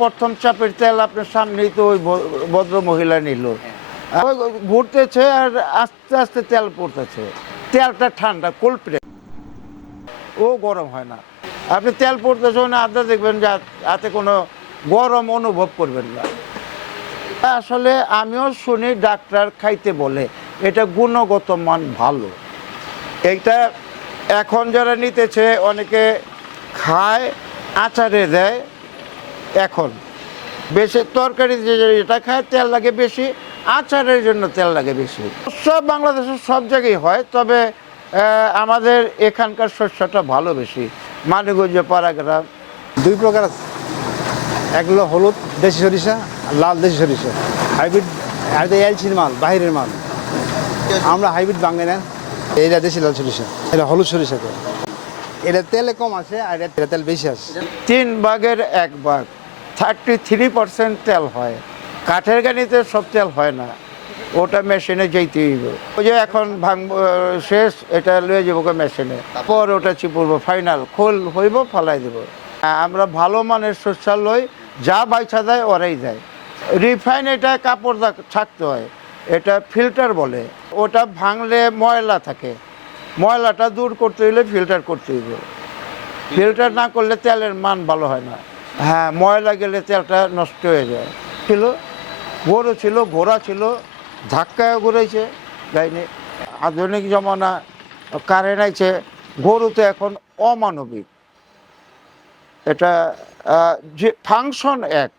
প্রথম চাপের তেল আপনার সামনেই তো ওই ভদ্র মহিলা নিল, ঘুরতেছে আর আস্তে আস্তে তেল পড়তেছে। তেলটা ঠান্ডা, কোল্ড প্রেস, ও গরম হয় না। আপনি তেল পড়তেছে না, আদা দেখবেন যে হাতে কোনো গরম অনুভব করবেন না। আসলে আমিও শুনি ডাক্তার খাইতে বলে, এটা গুণগত মান ভালো। এইটা এখন যারা নিতেছে অনেকে খায়, আচারে দেয়। এখন বেশি তরকারি যেটা খায় তেল লাগে বেশি, আচারের জন্য তেল লাগে বেশি। সব বাংলাদেশের সব জায়গায় হয়, তবে আমাদের এখানকার শস্যটা ভালো বেশি, মানিকগঞ্জ পাড়াগ্রাম। দুই প্রকার আছে, এক হলো হলুদ দেশি সরিষা আর লাল দেশি সরিষা। হাইব্রিড আর এলচির মাল, বাহিরের মাল। আমরা হাইব্রিড বাঙালি না, এইটা দেশি লাল সরিষা, এটা হলুদ সরিষা। এটা তেলে কম আসে আর এটা তেল বেশি আসে। 3 ভাগের 1 ভাগ, 33% তেল হয়। কাঠের গাড়িতে সব তেল হয় না, ওটা মেশিনে যেতেই হইবে। ওই যে এখন শেষ, এটা লয়ে যাবো মেশিনে, পর ওটা চিপুরবো, ফাইনাল খোল হইব, ফালাই দেব। আমরা ভালো মানের শস্য লই, যা বাইছা দেয় ওরাই দেয়। রিফাইন এটা কাপড় থাকতে হয়, এটা ফিল্টার বলে। ওটা ভাঙলে ময়লা থাকে, ময়লাটা দূর করতে হইলে ফিল্টার করতে হইবে। ফিল্টার না করলে তেলের মান ভালো হয় না। হ্যাঁ, ময়লা গেলে তেলটা নষ্ট হয়ে যায়। ছিল গরু ছিল, ঘোড়া ছিল, ধাক্কায় ঘুরেছে গাইনি। আধুনিক জমানা, কারেন্ট আছে, গরু তো এখন অমানবিক। এটা যে ফাংশন এক,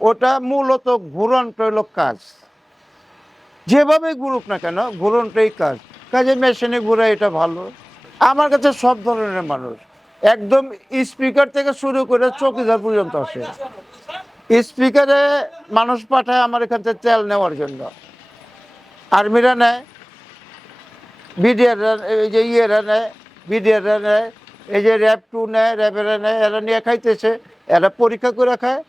ওটা মূলত ঘুরনটা হলো কাজ। যেভাবে ঘুরুক না কেন, ঘুরনটাই কাজ। কাজে মেশিনে ঘুরে এটা ভালো। আমার কাছে সব ধরনের মানুষ, একদম স্পিকার থেকে শুরু করে চৌকিদার পর্যন্ত আসে। স্পিকারে মানুষ পাঠায় আমার এখান থেকে তেল নেওয়ার জন্য। আর্মিরা নেয়, বিডিআররা, এই যে ইয়েরা নেয়, বিডিআররা নেয়, এই যে র্যাব 2 নেয়, র্যাবেরা নেয়, এরা নিয়ে খাইতেছে, এরা পরীক্ষা করে খায়।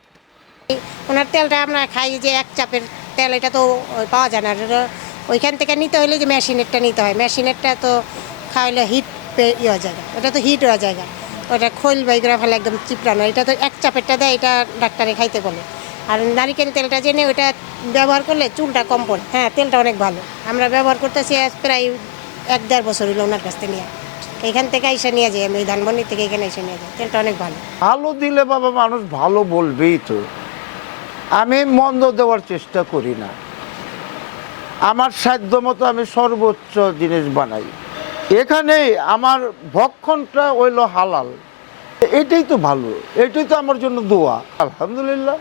ওনার তেলটা আমরা খাই যে এক চাপের তেল, এটা তো পাওয়া যায় না। ওইখান থেকে নিতে হলে যে মেশিনেরটা নিতে হয়, মেশিনেরটা তো খাওয়াইলে হিট ইয়ে জায়গা, ওটা তো হিট হওয়া জায়গা, ওটা খোল বাইকরা ফেলে একদম চিপড়ানো। এটা তো এক চাপেরটা দেয়, এটা ডাক্তারে খাইতে বলে। আর নারিকেল তেলটা জেনে ওইটা ব্যবহার করলে চুলটা কম পড়ে। হ্যাঁ, তেলটা অনেক ভালো, আমরা ব্যবহার করতেছি প্রায় 1-1.5 বছর হলো ওনার কাছ থেকে নিয়ে। এখান থেকে এসে নিয়ে যাই আমি, ধানমন্ডি থেকে এখানে এসে নিয়ে যাই। তেলটা অনেক ভালো। ভালো দিলে বাবা মানুষ ভালো বলবেই তো। আমি মন্দ দেওয়ার চেষ্টা করি না, আমার সাধ্য মতো আমি সর্বোচ্চ জিনিস বানাই। এখানে আমার ভক্ষণটা হইল হালাল, এটাই তো ভালো, এটাই তো আমার জন্য দোয়া। আলহামদুলিল্লাহ।